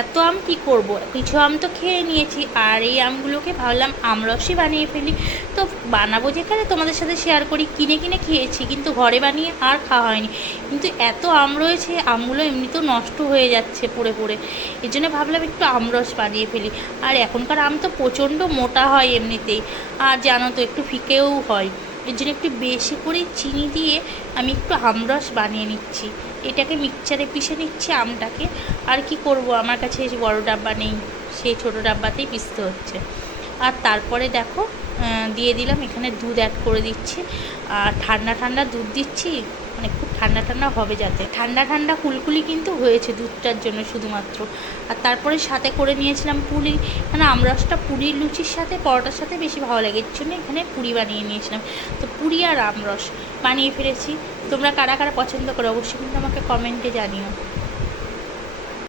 এত আম কি করব, কিছু আম তো খেয়ে নিয়েছি, আর এই আমগুলোকে ভাবলাম আমরসই বানিয়ে ফেলি। তো বানাবো যেখানে তোমাদের সাথে শেয়ার করি। কিনে কিনে খেয়েছি, কিন্তু ঘরে বানিয়ে আর খাওয়া হয়নি। কিন্তু এত আম রয়েছে, আমগুলো এমনিতেও নষ্ট হয়ে যাচ্ছে পড়ে পড়ে। এর জন্য ভাবলাম একটু আমরস বানিয়ে ফেলি। আর এখনকার আম তো প্রচণ্ড মোটা হয় এমনিতেই, আর জানো তো একটু ফিকেও হয়। এর জন্য একটু বেশি করে চিনি দিয়ে আমি একটু আমরস বানিয়ে নিচ্ছি। এটাকে মিক্সচারে পিষে নিচ্ছি আমটাকে। আর কি করব, আমার কাছে এই যে বড় ডাব্বা নেই, সেই ছোটো ডাব্বাতেই পিষতে হচ্ছে। আর তারপরে দেখো দিয়ে দিলাম এখানে দুধ অ্যাড করে দিচ্ছি। আর ঠান্ডা ঠান্ডা দুধ দিচ্ছি, মানে খুব ঠান্ডা ঠান্ডা হবে যাতে, ঠান্ডা ঠান্ডা কুলকুলি কিন্তু হয়েছে দুধটার জন্য শুধুমাত্র। আর তারপরে সাথে করে নিয়েছিলাম পুরি, মানে আমরসটা পুরির লুচির সাথে পরোটার সাথে বেশি ভালো লাগে, এর জন্য এখানে পুরি বানিয়ে নিয়েছিলাম। তো পুরি আর আমরস বানিয়ে ফেলেছি। তোমরা কারা কারা পছন্দ করো অবশ্যই কিন্তু আমাকে কমেন্টে জানিও।